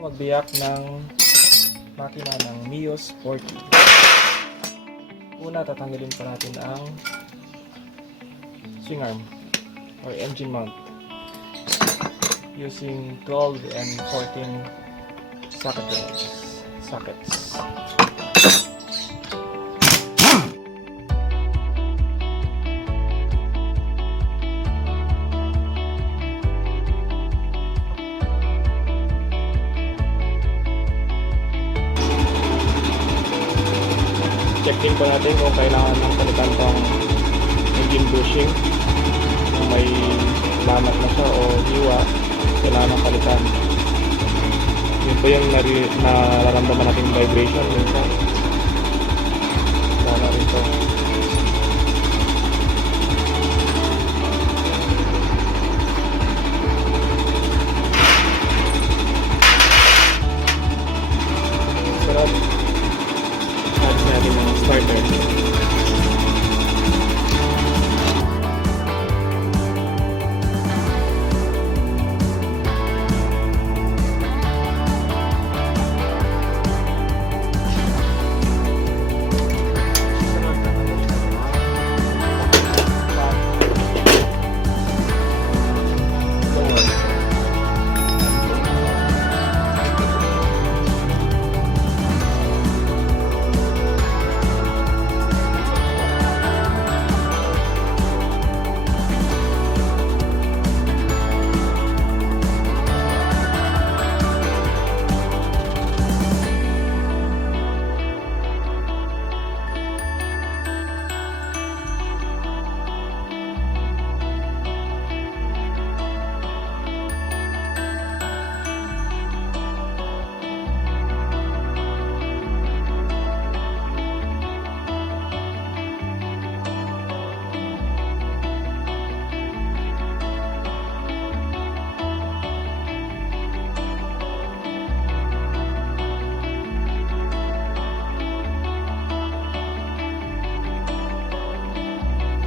Magbiyak ng makina ng MIO Sporty. Una, tatanggalin pa natin ang swing arm or engine mount using 12 and 14 sockets. Check din po natin kung kailangan ng palitan pang engine bushing, kung may lamat na siya o hiwa, kailangan ng palitan. Yun po yung nararamdaman natin vibration minsan. Wala rin to. Sarap. Add natin ng starter.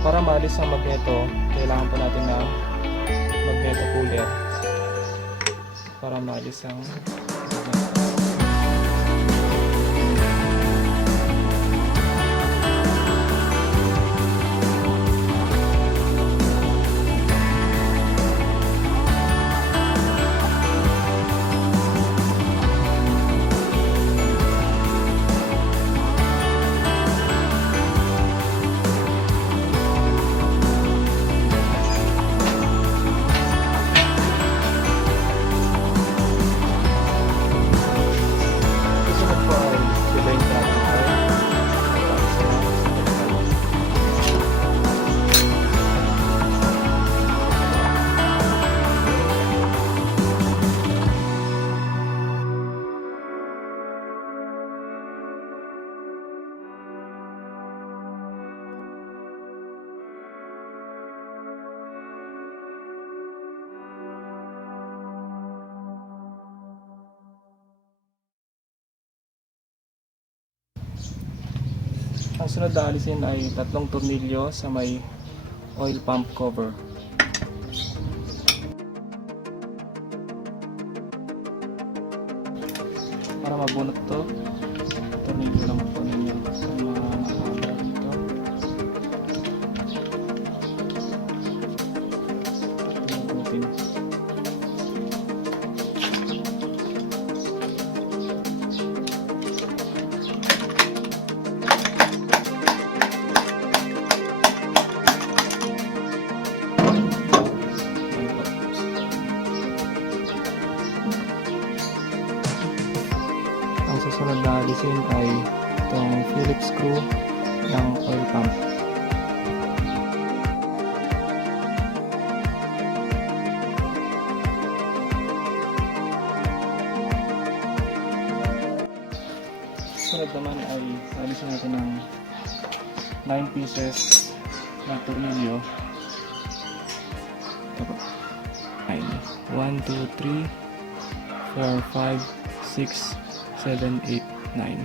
Para maalis ang magneto, kailangan po natin ng magneto puller para maalis ang ang sunod na alisin ay 3 tornilyo sa may oil pump cover. Para mabunot to, tornilyo lang po ninyo sa mga mahaba dito. Bunutin. Ang susunod na alisin ay itong Phillips screw ng oil pump. Susunod naman ay alisin natin ng 9 pieces na tornilyo. 1, 2, 3, 4, 5, 6, 7, 8, 9.